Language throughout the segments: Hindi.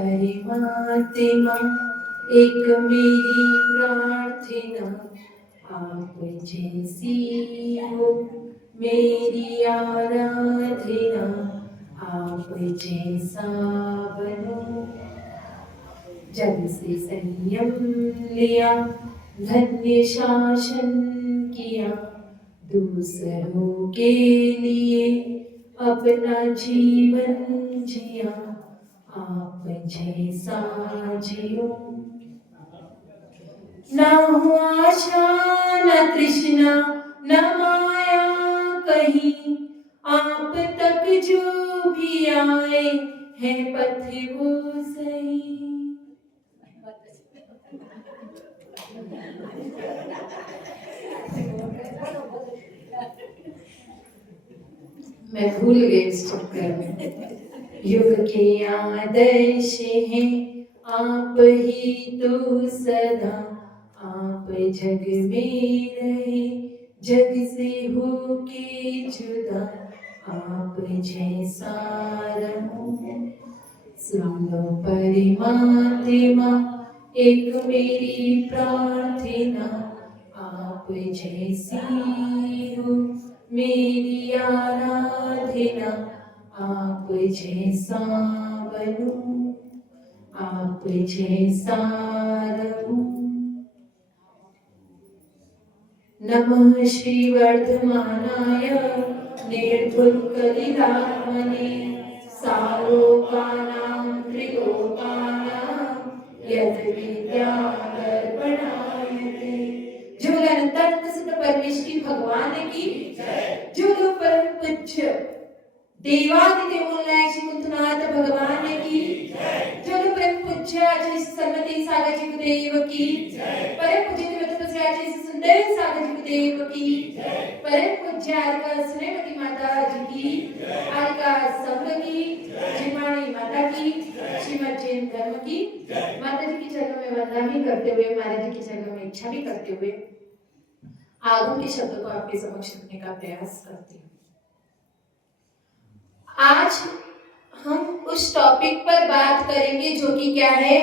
परमात्मा एक मेरी प्रार्थना, आप जैसी हो मेरी आराधना, आप जैसा बनो। जब से संयम लिया, धन्य शासन किया, दूसरों के लिए अपना जीवन जिया, आप जैसा जियो। न हो आशा न तृष्णा न माया कहीं, आप तक जो भी आए हैं पथ वो सही। मैं भूल गई इस चक्कर में। युग के आदर्श हैं आप ही तो सदा, आप जग में रहे जग से हो के जुदा, आप जैसा रहो। सुन लो परमात्मा एक मेरी प्रार्थना, आप जैसी हो मेरी आराधना, आप जैसा बनो, आप जैसा रहूं। नमः श्री वर्धमानाय निर्धुक्कलिलात्मने, सालोकानां त्रिलोकानां यद्विद्यादर्पणायते। जो अनंत सिद्ध परमेश्वरी भगवान की, जो परम पूज्य देवादिदेवों श्री कुंतनाथ भगवान की, जो परम पूज्य आचार्य सरस्वती सागर जी गुरुदेव की, परम पूज्य आचार्य सुंदर सागर जी गुरुदेव की, परम पूज्य आरिका स्नेहवती माता जी की, आरिका संघ की, जिमाणी माता की, श्रीमद जैन धर्म की, माता जी की चरणों में वंदना भी करते हुए, माता जी की चरणों में इच्छा भी करते हुए आगम के शब्द को आपके समक्ष रखने का प्रयास करती हूँ। आज हम उस टॉपिक पर बात करेंगे जो कि क्या है,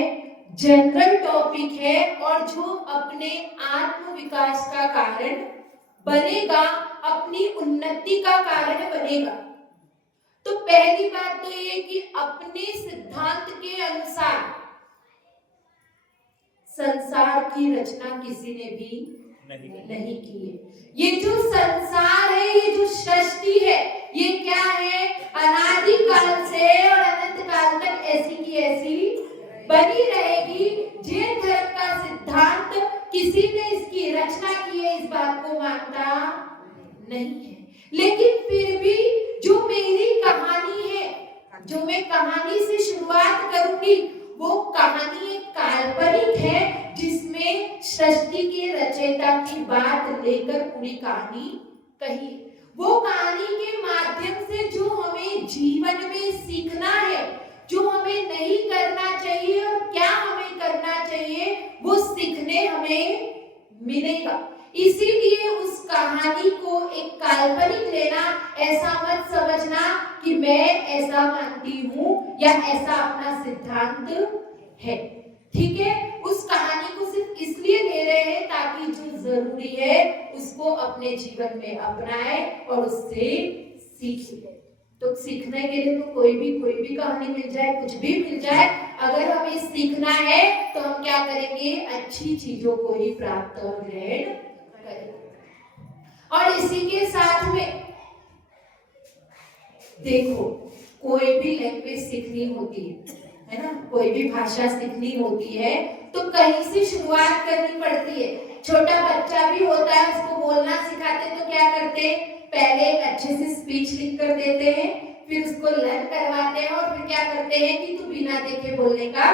जनरल टॉपिक है और जो अपने आत्म विकास का कारण बनेगा, अपनी उन्नति का कारण बनेगा। तो पहली बात तो ये कि अपने सिद्धांत के अनुसार संसार की रचना किसी ने भी नहीं की है। ये जो संसार है, ये जो सृष्टि है, ये क्या है, अनादि काल से और अनंत काल तक ऐसी की ऐसी बनी रहेगी। जैन धर्म का सिद्धांत किसी ने इसकी रचना की है इस बात को मानता नहीं है। लेकिन फिर भी जो मेरी कहानी है, जो मैं कहानी से शुरुआत करूंगी, वो कहानी एक काल्पनिक है जिसमें सृष्टि के रचयिता की बात लेकर पूरी कहानी कही। वो कहानी के माध्यम से जो हमें जीवन में सीखना है, जो हमें नहीं करना चाहिए और क्या हमें करना चाहिए, वो सीखने हमें मिलेगा। इसीलिए उस कहानी को एक काल्पनिक लेना, ऐसा मत समझना कि मैं ऐसा मानती हूँ या ऐसा अपना सिद्धांत है। ठीक है, उस कहानी को सिर्फ इसलिए ले रहे हैं ताकि जो जरूरी है उसको अपने जीवन में अपनाए और उससे सीखे। तो सीखने के लिए तो कोई भी कहानी मिल जाए, कुछ भी मिल जाए, अगर हमें सीखना है तो हम क्या करेंगे, अच्छी चीजों को ही प्राप्त और ग्रहण करेंगे। और इसी के साथ में देखो, कोई भी लैंग्वेज सीखनी होती है ना, कोई भी भाषा सीखनी होती है तो कहीं से शुरुआत करनी पड़ती है। छोटा बच्चा भी होता है, उसको बोलना सिखाते तो क्या करते हैं, पहले एक अच्छे से स्पीच लिख कर देते हैं, फिर उसको लर्न करवाते हैं और फिर क्या करते हैं कि तू बिना देखे बोलने का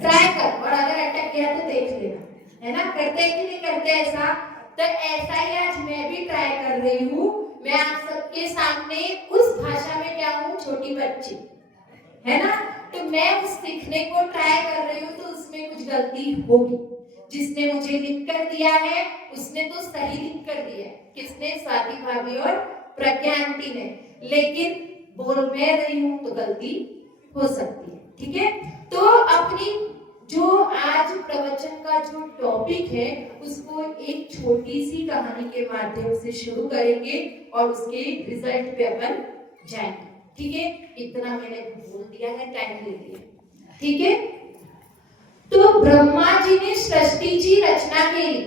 ट्राई कर, और अगर अटक गया तो देख लेना, है ना। करते हैं कि नहीं करते ऐसा? तो ऐसा ही आज मैं भी ट्राई कर रही हूँ। मैं आप सबके सामने उस भाषा में क्या हूँ, छोटी बच्ची, है ना। तो मैं उस सीखने को ट्राई कर रही हूँ, तो उसमें कुछ गलती होगी। जिसने मुझे लिख कर दिया है उसने तो सही लिख कर दिया है। किसने? स्वाति भाभी और प्रज्ञा आंटी ने। लेकिन बोल मैं रही हूँ तो गलती हो सकती है, ठीक है। तो टॉपिक है उसको एक छोटी सी कहानी के माध्यम से शुरू करेंगे और उसके रिजल्ट पे अपन जाएंगे। ठीक है, इतना मैंने बोल दिया है, टाइम ले लिया। ठीक है, तो ब्रह्मा जी ने सृष्टीची रचना केली।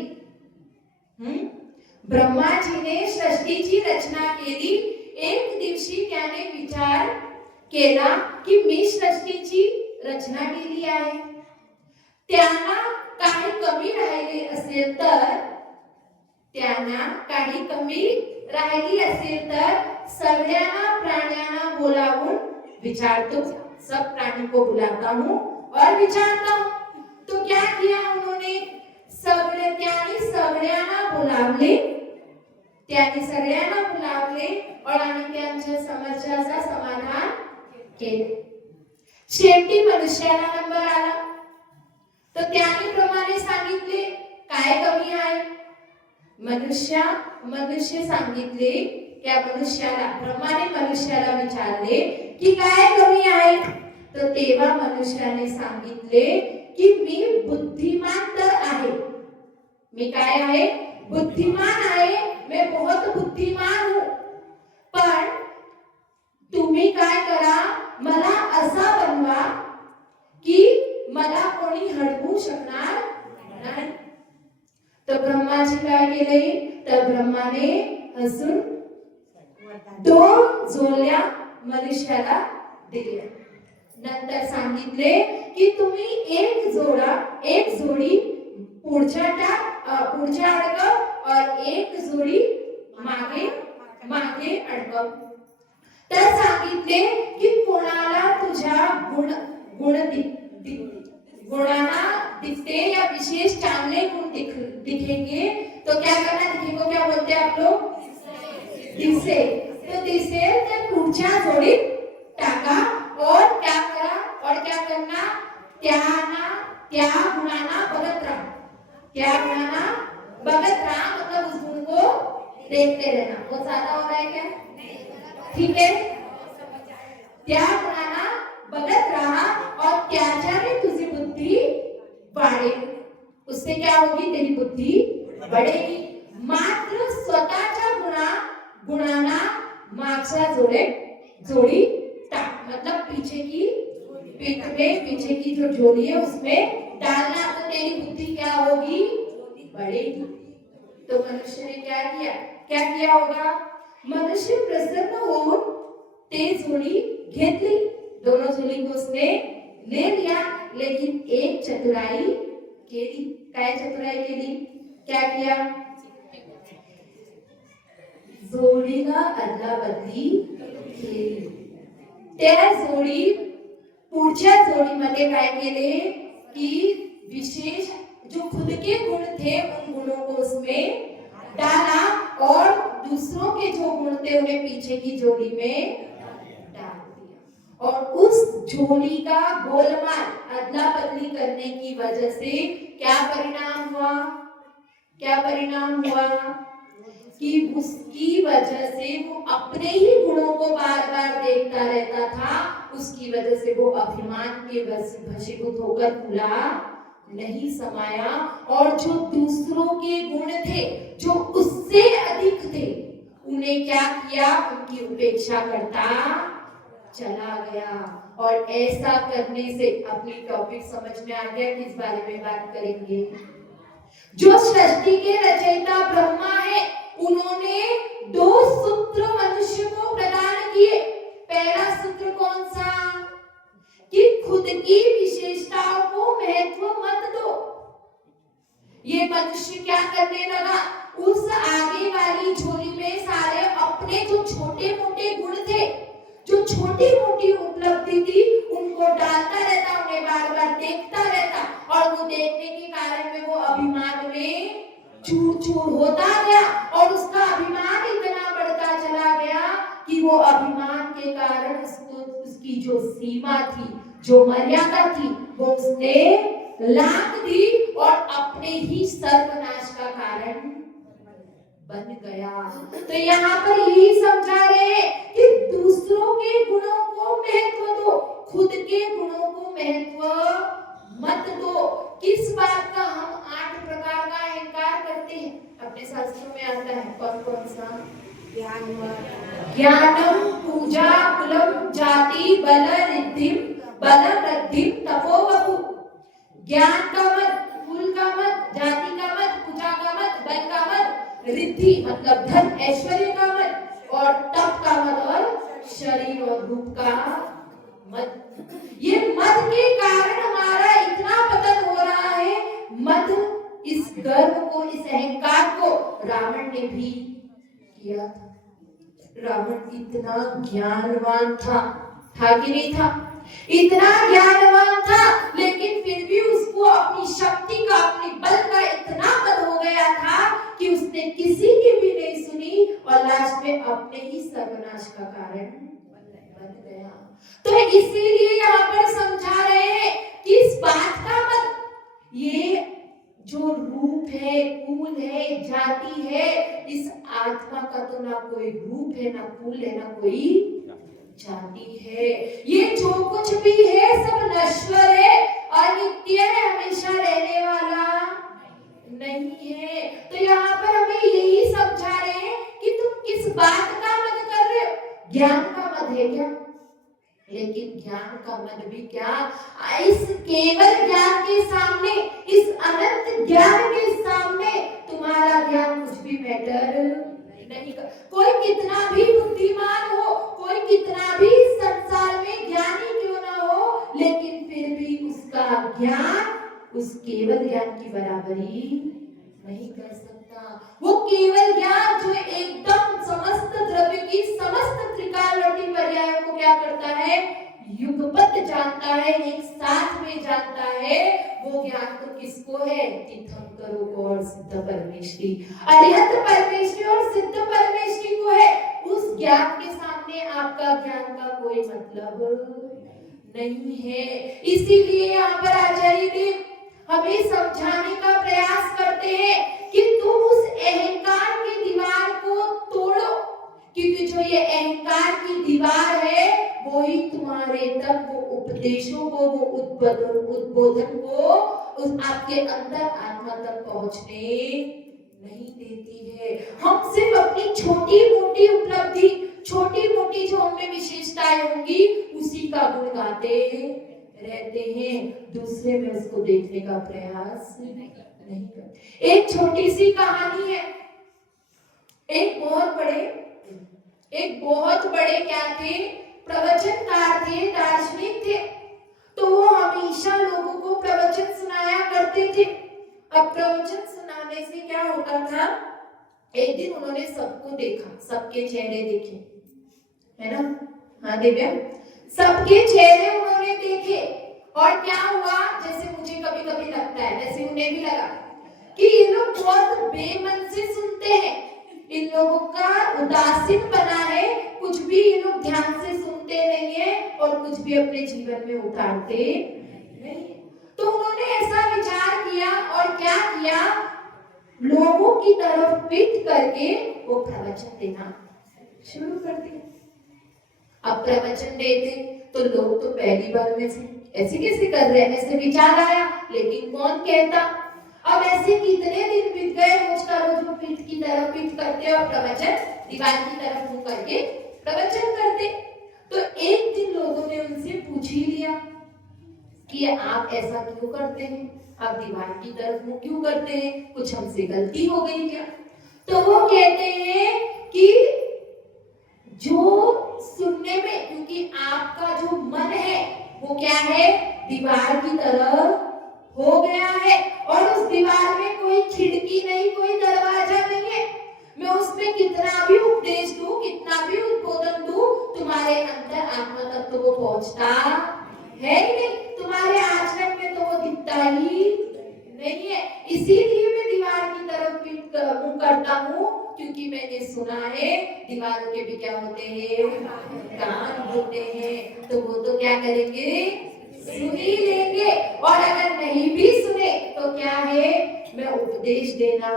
ब्रह्मा जी ने सृष्टीची रचना केली। एक दिवशी त्याने विचार केला की मी सृष्टीची रचना केली आहे, त्यांना काही कमी राहिले असेल तर, त्यांना काही कमी राहिली असेल तर सगळ्यांना प्राण्यांना बोलावून विचारतो, सब प्राणी को बुलाता हूँ और विचारता हूँ। तो क्या किया उन्होंने, सगळ्यांना बुलावले, त्यांनी सगळ्यांना बुलावले और आणि त्यांच्या समस्याचा समाधान केले। शेवटी मनुष्याला नंबर आला, तर त्याने प्रमाणे सांगितले काय कमी आहे। मनुष्य सांगितले, त्या मनुष्याला प्रमाणे मनुष्याला विचारले की काय कमी आहे, तर तेव्हा मनुष्याने सांगितले की मी बुद्धिमान तर आहे, मी काय आहे, बुद्धिमान आहे, मैं बहुत बुद्धिमान हूं, पण तुम्ही काय करा, मला असा बनवा की मला कोणी हडवू शकणार नाही। तर ब्रह्माजी काय केले, तर ब्रह्माने हसून 2 जोड्या मनुष्याला दिल्या। नंतर सांगितले की तुम्ही एक जोडी पुढच्या अडकव और एक जोडी मागे अडकव। तर सांगितले की कोणाला तुझ्या गुणांना दिखते या विशेष चांगले गुण दिखेंगे तो क्या करना, दिखेंगे क्या बोलते हैं आप लोग, दिसेल तर पुढच्या जोडीत टाका और क्या करा, और क्या करना, त्या गुणांना बघत राहा, क्या गुणांना बघत रहा, मतलब उस गुण को देखते रहना। वो ज्यादा हो रहा है क्या, ठीक है, त्या गुणांना बघत रहा और त्याच्याने तुझी बुद्धी वाढेल, उससे क्या होगी, तेरी बुद्धी बढ़ेगी। मात्र स्वतःच्या गुणांना मागच्या जोड़ी टाक, मतलब पीछे की जो जोड़ी है उसमें डालना, तो तेरी बुद्धि क्या होगी, बढ़ेगी। तो मनुष्य ने क्या किया होगा, मनुष्य प्रसन्न होऊन ते जोड़ी घेतली, दोनों जोड़ी को उसने ले लिया, लेकिन एक चतुराई केली। काय चतुराई केली, क्या किया, जोडीला अदला बदली केली। त्या जोड़ी पुढच्या जोड़ीमध्ये काय केले कि विशेष जो खुद के गुण थे उन गुणों को उसमें डाला और दूसरों के जो गुण थे उन्हें पीछे की जोड़ी में डाल दिया। और उस जोड़ी का गोलमाल अदला बदली करने की वजह से क्या परिणाम हुआ कि उसकी वजह से वो अपने ही गुणों को बार बार देखता रहता था, उसकी वजह से वो अभिमान के वशीभूत होकर खुला नहीं समाया, और जो दूसरों के गुण थे जो उससे अधिक थे उन्हें क्या किया, उनकी उपेक्षा करता चला गया। और ऐसा करने से अपनी टॉपिक समझ में आ गया, किस बारे में बात करेंगे। जो सृष्टि के रचयिता ब्रह्मा है उन्होंने 2 सूत्र मनुष्य को प्रदान किए। पहला सूत्र कौन सा, कि खुद की विशेषताओं को महत्व मत दो। ये मनुष्य क्या करने लगा, उस आगे वाली झोली में सारे अपने जो छोटे मोटे गुण थे, जो छोटी मोटी उपलब्धि थी, उनको डालता रहता, उन्हें बार बार देखता रहता, और वो देखने के कारण में वो अभिमान में चूर होता गया, और उसका अभिमान इतना बढ़ता चला गया कि वो अभिमान के कारण उसकी जो सीमा थी, जो मर्यादा थी, वो उसने लांघ दी और अपने ही सर्वनाश का कारण बन गया। तो यहाँ पर यही समझा रहे हैं कि दूसरों के गुणों को महत्व दो, खुद के गुणों को महत्व मत दो। किस बात का हम 8 प्रकार अपने शास्त्रों में आता है कौन कौन सा? ज्ञानम पूजा कुलम जाति बल रिद्धिम बल वृद्धिम तपोवपु। ज्ञान का मत, कुल का मत, जाति का मत, पूजा का मत, बल का मत, रिद्धि मतलब धन ऐश्वर्य का मत, और तप का मत और शरीर और रूप का मत। ये मत के कारण हमारा इतना पतन हो रहा है। मत, इस गर्व को, इस अहंकार को रावण ने भी किया था। रावण इतना ज्ञानवान था कि नहीं था? इतना ज्ञानवान था, लेकिन फिर भी उसको अपनी शक्ति का, अपने बल का इतना बल हो गया था कि उसने किसी की भी नहीं सुनी और लास्ट में अपने ही सर्वनाश का कारण बन गया। तो इसीलिए यहाँ पर समझा रहे हैं कि इस बात का मत, ये जो रूप है, कुल है, जाति है, इस आत्मा का तो ना कोई रूप है, ना कुल है, ना कोई जाति है। ये जो कुछ भी है सब नश्वर है, अनित्य है, हमेशा रहने वाला नहीं है। तो यहाँ पर हमें यही समझा रहे हैं कि तुम किस बात का मत कर रहे हो? ज्ञान का मत है क्या? लेकिन ज्ञान का मत भी क्या, इस केवल ज्ञान के सामने, इस अनंत ज्ञान के सामने तुम्हारा ज्ञान कुछ भी मैटर नहीं कर। कोई कितना भी बुद्धिमान हो, कोई कितना भी संसार में ज्ञानी क्यों ना हो, लेकिन फिर भी उसका ज्ञान उस केवल ज्ञान की बराबरी नहीं कर सकता। वो केवल ज्ञान जो एकदम समस्त द्रव्य की समस्त त्रिकालवर्ती पर्यायों को क्या करता है, युगपत जानता है, एक साथ में जानता है। वो ज्ञान तो किसको है? तीर्थंकरों को और सिद्ध परमेश्वरी, अरिहंत परमेश्वरी और सिद्ध परमेश्वरी को है। उस ज्ञान के सामने आपका ज्ञान का कोई मतलब नहीं है। इसीलिए यहाँ पर आचार्य देव हमें समझाने का प्रयास करते हैं कि तुम उस अहंकार की दीवार को तोड़ो, क्योंकि जो ये अहंकार की दीवार है वो ही तुम्हारे तक वो उपदेशों को, वो उद्बोधन को उस आपके अंदर आत्मा तक पहुंचने नहीं देती है। हम सिर्फ अपनी छोटी मोटी उपलब्धि, छोटी मोटी जो हमें विशेषताएं होंगी उसी का गुण गाते रहते हैं, दूसरे में उसको देखने का प्रयास नहीं करते। एक छोटी सी कहानी है। एक बहुत बड़े क्या थे, प्रवचनकार थे, दार्शनिक थे। तो वो हमेशा लोगों को प्रवचन सुनाया करते थे। अब प्रवचन सुनाने से क्या होता था, एक दिन उन्होंने सबको देखा, सबके चेहरे देखे, है ना? हाँ दिव्या, सबके चेहरे उन्होंने देखे। और क्या हुआ, जैसे मुझे कभी कभी लगता है, वैसे उन्हें भी लगा कि ये लोग बहुत बेमन से सुनते हैं, इन लोगों का उदासीन बना है, कुछ भी ये लोग ध्यान से सुनते नहीं है और कुछ भी अपने जीवन में उतारते नहीं। तो उन्होंने ऐसा विचार किया और क्या किया, लोगों की तरफ पीठ करके वो प्रवचन देना शुरू कर दिया। अब प्रवचन देते तो लोग तो पहली बार में से ऐसे कैसे कर रहे हैं, ऐसे विचार आया, लेकिन कौन कहता। अब ऐसे कितने दिन बीत गए, रोज का रोज वो पीठ की तरफ पीठ करते और प्रवचन दीवार की तरफ मुंह करके प्रवचन करते। तो एक दिन लोगों ने उनसे पूछ ही लिया कि आप ऐसा क्यों करते हैं, आप दीवार की तरफ मुंह क्यों करते हैं, कुछ हमसे गलती हो गई क्या? तो वो कहते हैं कि जो सुनने में, क्योंकि आपका जो मन है वो क्या है, दीवार की तरफ हो गया है, और उस दीवार में कोई खिड़की नहीं, कोई दरवाजा नहीं है। मैं उसमें कितना भी उपदेश दूं, कितना भी उद्बोधन दूं, तुम्हारे अंदर आत्मा तक तो वो पहुंचता है ही नहीं, तुम्हारे आचरण में तो वो दिखता ही नहीं है। इसीलिए मैं दीवार की तरफ मुंह करता हूँ, क्योंकि मैंने सुना है दीवारों के भी क्या होते हैं, कान होते हैं, तो वो तो क्या करेंगे, सुन ही लेंगे। और अगर नहीं भी सुने तो क्या है, मैं उपदेश देना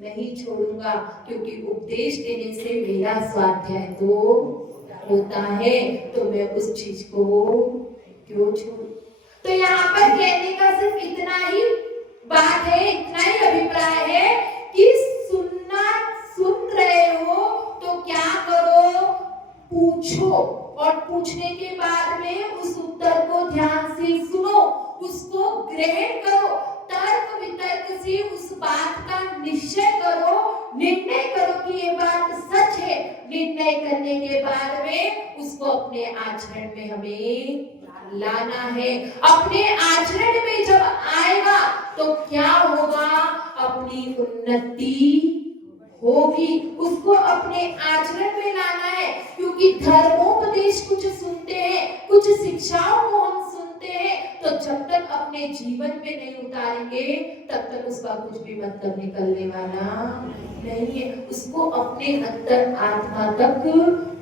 नहीं छोड़ूंगा, क्योंकि उपदेश देने से मेरा स्वाध्याय तो होता है, तो मैं उस चीज को क्यों छोड़ूं। तो यहाँ पर कहने का सिर्फ इतना ही बात है, इतना ही अभिप्राय है कि पूछने के बाद में उस उत्तर को ध्यान से सुनो, उसको ग्रहण करो, तर्क वितर्क से उस बात का निश्चय करो, निर्णय करो कि ये बात सच है। निर्णय करने के बाद में उसको अपने आचरण में हमें लाना है। अपने आचरण में जब आएगा तो क्या होगा? अपनी उन्नति होगी। उसको अपने आचरण में लाना है, क्योंकि धर्मोपदेश कुछ सुनते हैं, कुछ शिक्षाओं को हम सुनते हैं, तो जब तक अपने जीवन में नहीं उतारेंगे तब तक उसका कुछ भी मतलब निकलने वाला नहीं है। उसको अपने अंतर आत्मा तक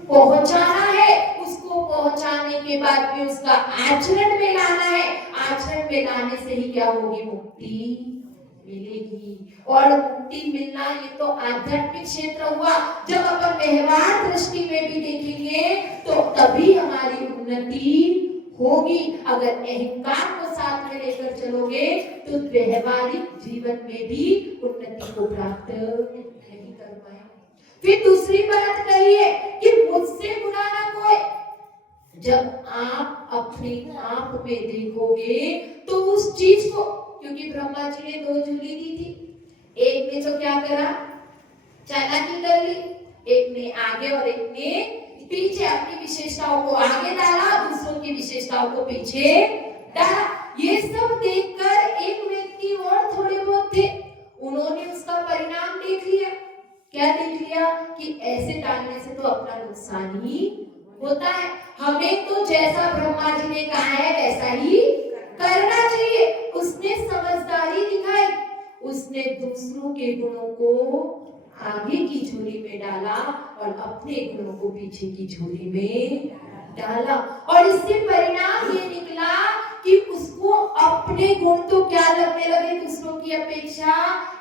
पहुंचाना है। उसको पहुंचाने के बाद में उसका आचरण में लाना है। आचरण में लाने से ही क्या होगी? मुक्ति मिलेगी। और मुक्ति मिलना ये तो आध्यात्मिक क्षेत्र हुआ। जब अपन व्यवहार दृष्टि में भी देखेंगे तो तभी हमारी उन्नति होगी। अगर अहंकार को साथ में लेकर चलोगे तो व्यवहारिक जीवन में भी उन्नति को प्राप्त नहीं कर पाए। फिर दूसरी बात कही है कि मुझसे बुरा ना कोई। जब आप अपने आप में देखोगे तो उस चीज को, क्योंकि ब्रह्मा जी ने 2 झूली दी थी, एक ने तो क्या करा? चालाकी कर ली। एक ने आगे और एक ने पीछे अपनी विशेषताओं को आगे डाला, दूसरों की विशेषताओं को पीछे डाला। ये सब देखकर एक व्यक्ति और थोड़े बहुत थे, उन्होंने उसका परिणाम देख लिया। क्या देख लिया? कि ऐसे डालने से तो अपना नुकसान ही होता है। हमें तो जैसा ब्रह्मा जी ने कहा है वैसा ही करना चाहिए। उसने समझदारी दिखाई, उसने दूसरों के गुणों को आगे की झोली में डाला और अपने गुणों को पीछे की झोली में डाला। और इससे परिणाम ये निकला कि उसको अपने गुण तो क्या लगने लगे? दूसरों की अपेक्षा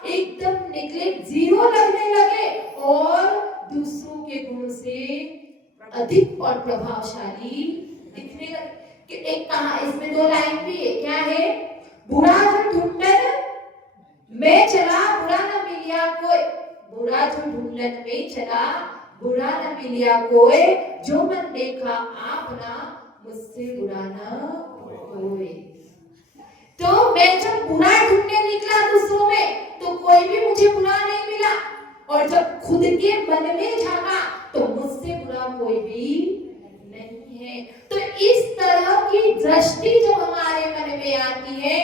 एकदम निकले, 0 लगने लगे और दूसरों के गुण से अधिक और प्रभावशाली दिखने लगे। कि एक कहा, इसमें 2 लाइन भी है। क्या है? बुरा जो ढूंढन में चला, बुरा न मिलिया कोई। बुरा जो ढूंढन में चला, बुरा न मिलिया कोई। जो मन देखा आपना, मुझसे बुरा न कोई। तो मैं जब बुरा ढूंढने निकला दूसरों में तो कोई भी मुझे बुरा नहीं मिला, और जब खुद के मन में झांका तो मुझसे बुरा कोई भी नहीं है। तो इस तरह की दृष्टि जब हमारे मन में आती है,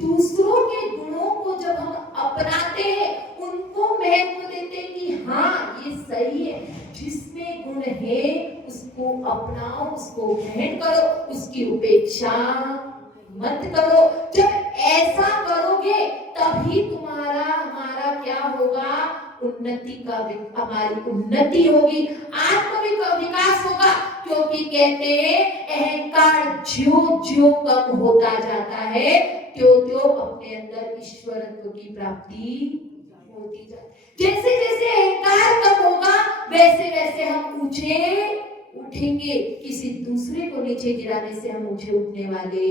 दूसरों के गुणों को जब हम अपनाते हैं, उनको महत्व देते हैं कि हाँ ये सही है, जिसमें गुण है उसको अपनाओ, उसको ग्रहण करो, उसकी उपेक्षा मत करो। जब ऐसा करोगे तभी तुम्हारा हमारा क्या होगा? उन्नति का, हमारी उन्नति होगी, आत्म विकास होगा। क्योंकि कहते हैं अहंकार ज्यों ज्यों कम होता जाता है त्यों त्यों अपने अंदर ईश्वरत्व की प्राप्ति होती जाती। जैसे जैसे अहंकार कम होगा वैसे वैसे हम ऊंचे उठेंगे। किसी दूसरे को नीचे गिराने से हम ऊंचे उठने वाले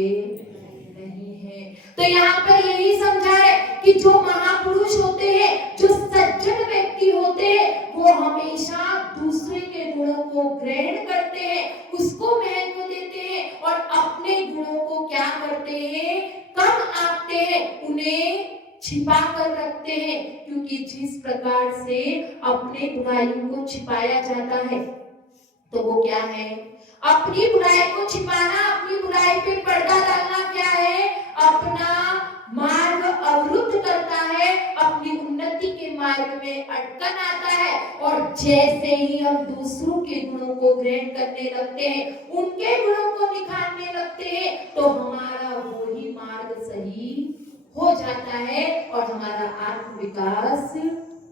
नहीं हैं। तो यहाँ पर यही समझा है कि जो महापुरुष होते हैं, जो सज्जन व्यक्ति होते हैं, वो हमेशा दूसरे के गुणों को ग्रहण करते हैं, उसको महत्व देते हैं और अपने गुणों को क्या करते हैं? कम आंकते हैं, उन्हें छिपा कर रखते हैं। क्योंकि जिस प्रकार से अपने बुराइयों को छिपाया जाता है तो वो क्या है? अपनी बुराई को छिपाना, अपनी बुराई पे पर्दा डालना क्या है? अपना मार्ग अवरुद्ध करता है, अपनी उन्नति के मार्ग में अटकन आता है। और जैसे ही हम दूसरों के गुणों को ग्रहण करने लगते हैं, उनके गुणों को निखारने लगते हैं, तो हमारा वही मार्ग सही हो जाता है और हमारा आत्म विकास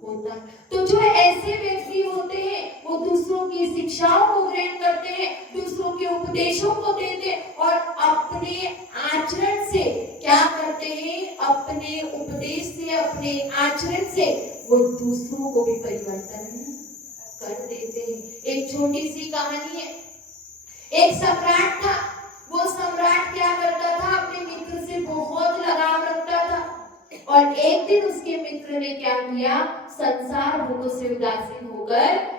होता है। तो जो ऐसे व्यक्ति होते हैं वो दूसरों की शिक्षाओं को ग्रहण करते हैं, दूसरों के उपदेशों को देते हैं और अपने आचरण से क्या करते हैं? अपने उपदेश से, अपने आचरण से वो दूसरों को भी परिवर्तन कर देते हैं। एक छोटी सी कहानी है। एक सम्राट था। वो सम्राट क्या करता था? अपने मित्र से बहुत लगाव रखता था और एक दिन उसके मित्र ने क्या किया? संसार भोगों से उदासीन होकर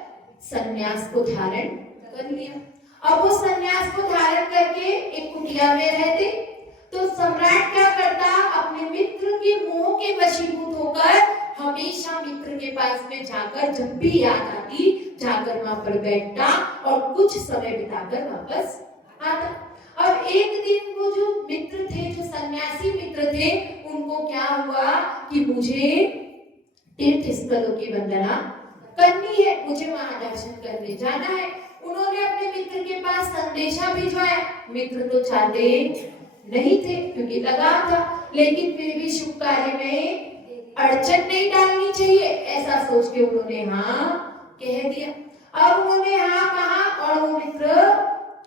संन्यास को धारण कर लिया। अब वो सन्यास को धारण करके एक कुटिया में रहते। तो सम्राट क्या करता, अपने मित्र के मोह के वशीभूत होकर हमेशा मित्र के पास में जाकर, जब भी याद आती जाकर वहां पर बैठता और कुछ समय बिताकर वापस आता। और एक दिन वो जो मित्र थे, जो सन्यासी मित्र थे, उनको क्या हुआ कि मुझे तीर्थ स्थलों की वंदना करनी है, मुझे वहां दर्शन करने जाना है। उन्होंने अपने मित्र के पास संदेशा भिजवाया। मित्र तो चाहते नहीं थे क्योंकि लगाव था, लेकिन फिर भी शुभ कार्य में अड़चन नहीं डालनी चाहिए, ऐसा सोच के उन्होंने हाँ कह दिया। अब उन्होंने हाँ कहा और वो मित्र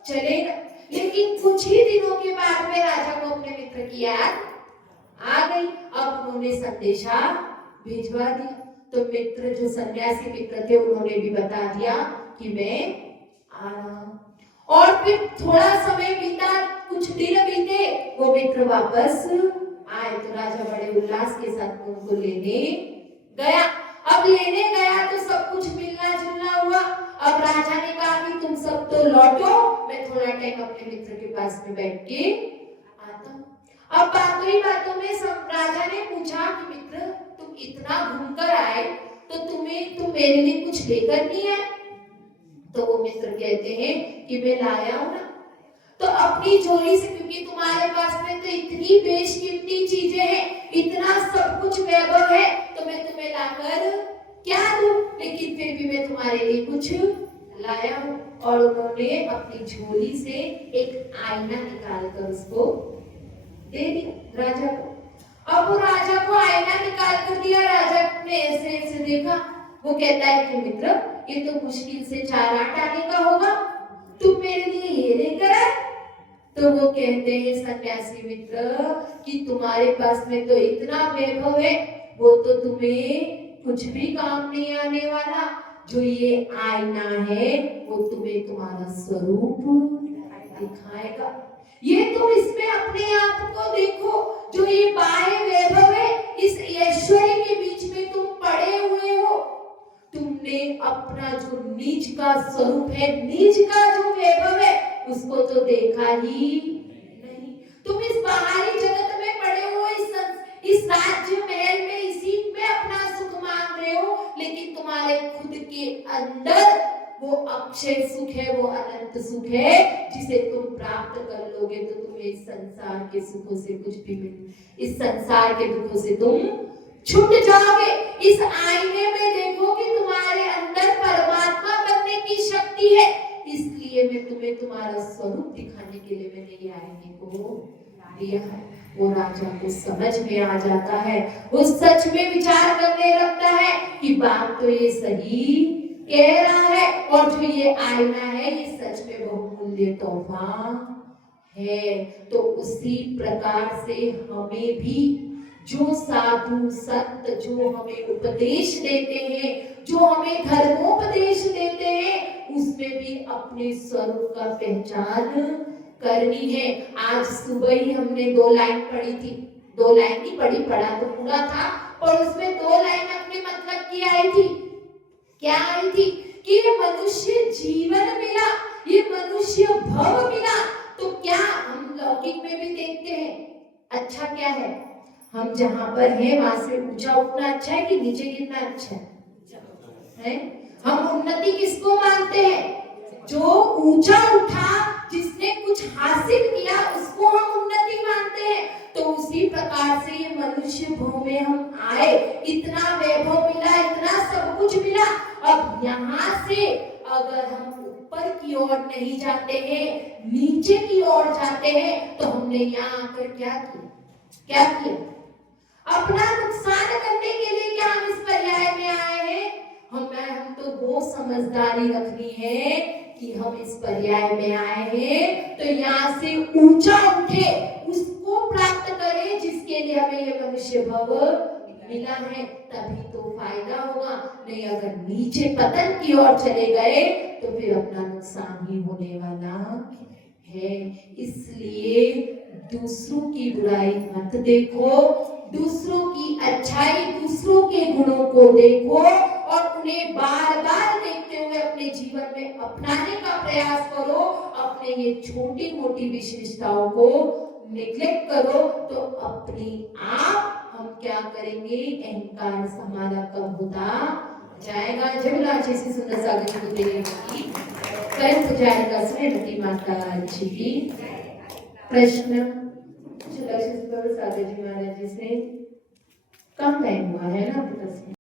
चले गए। लेकिन कुछ ही दिनों के बाद में राजा को अपने मित्र की याद आ गई। अब उन्होंने संदेशा भिजवा दिया। तो मित्र, जो सन्यासी मित्र थे, उन्होंने भी बता दिया कि मैं आ रहा हूं। और फिर थोड़ा समय बीता, कुछ दिन बीते, वो मित्र वापस आए। तो राजा बड़े उल्लास के साथ उनको लेने गया। अब लेने गया तो सब कुछ मिलना जुलना हुआ। अब राजा ने कहा कि तुम सब तो लौटो, मैं थोड़ा टाइम अपने मित्र के पास में बैठ के आता हूँ। अब बातों में सब राजा ने पूछा कि मित्र, तुम इतना घूमकर आए तो तुम मेरे लिए कुछ लेकर नहीं आए? तो वो मित्र कहते हैं कि मैं लाया हूं ना। तो अपनी झोली से, क्योंकि तुम्हारे पास में तो इतनी बेशकीमती चीजें हैं, इतना सब कुछ वैभव है, तो मैं तुम्हें लाकर क्या दूं? लेकिन फिर भी मैं तुम्हारे लिए कुछ लाया हूं। और उन्होंने अपनी झोली से एक आईना निकालकर उसको दे दिया राजा को। अब वो राजा को आईना निकाल कर दिया। राजा ने ऐसे ऐसे देखा। वो कहता है कि मित्र, ये तो मुश्किल से 4-8 आने का होगा, तुम मेरे लिए ये लेकर आए? तो वो कहते हैं सन्यासी मित्र कि तुम्हारे पास में तो इतना वैभव है, वो तो तुम्हें कुछ भी काम नहीं आने वाला। जो ये आईना है वो तुम्हें तुम्हारा स्वरूप दिखाएगा। ये तुम इसमें अपने आप को देखो, जो ये बाह्य वैभव है, इस ऐश्वर्य के बीच में तुम पड़े हुए हो। तुमने अपना जो नीच का स्वरूप है, नीच का जो वैभव है, उसको तो देखा ही नहीं। तुम इस बाहरी जगत में पड़े हो, इस राज्य महल में, इसी में अपना सुख मांग रहे हो, लेकिन तुम्हारे खुद के अंदर वो अक्षय सुख है, वो अनंत सुख है, जिसे तुम प्राप्त कर लोगे तो तुम्हें इस संसार के सुखों से कुछ भी मिल, इस संसार के दुखों से तुम छूट जाओगे। इस आईने में देखो कि तुम्हारे अंदर परमात्मा बनने की शक्ति है, इसलिए मैं तुम्हें तुम्हारा स्वरूप दिखाने के लिए मैंने ये आईने को दिया है। वो राजा को समझ में आ जाता है, वो सच में विचार करने लगता है कि बात तो ये सही कह रहा है, और जो ये आईना है ये सच में बहुमूल्य तोहफा है। तो उसी प्रकार से हमें भी जो साधु संत जो हमें उपदेश देते हैं, जो हमें धर्मोपदेश देते हैं, उसमें भी अपने स्वरूप का पहचान करनी है। आज सुबह ही हमने 2 लाइन पढ़ी थी, 2 लाइन ही पढ़ी, पढ़ा तो पूरा था, और उसमें 2 लाइन अपने मतलब की आई थी। क्या आई थी कि ये मनुष्य जीवन मिला, ये मनुष्य भव मिला, तो क्या हम लौकिक में भी देखते हैं अच्छा क्या है? हम जहां पर हैं वहां से ऊंचा उठना अच्छा है कि नीचे गिरना अच्छा है? हम उन्नति किसको मानते हैं? जो ऊंचा उठा, जिसने कुछ हासिल किया, उसको हम उन्नति मानते हैं। तो उसी प्रकार से ये मनुष्य भव में हम आए, इतना वैभव मिला, इतना सब कुछ मिला। अब यहाँ से अगर हम ऊपर की ओर नहीं जाते हैं, नीचे की ओर जाते हैं, तो हमने यहाँ आकर क्या किया? अपना नुकसान करने के लिए क्या हम इस पर्याय में आए हैं? हम तो वो समझदारी रखनी है कि हम इस पर्याय में आए हैं तो यहाँ से ऊंचा उठे, उसको प्राप्त करें जिसके लिए हमें ये मनुष्य भव मिला है, तभी तो फायदा होगा। नहीं अगर नीचे पतन की ओर चले गए तो फिर अपना नुकसान ही होने वाला है। इसलिए दूसरों की बुराई मत देखो, दूसरों की अच्छाई, दूसरों के गुणों को देखो और उन्हें बार बार देखते हुए अपने जीवन में अपनाने का प्रयास करो, अपने ये छोटी मोटी विशेषताओं को निग्लेक्ट करो, तो अपने आप हम क्या करेंगे, अहंकार हमारा कब होता जाएगा। जबलाची से सुंदर सागर गुरुदेव की परम पुजारिका श्रीमती माता जी की प्रश्न सागर जी महाराज जी से कम टाइम हुआ है ना।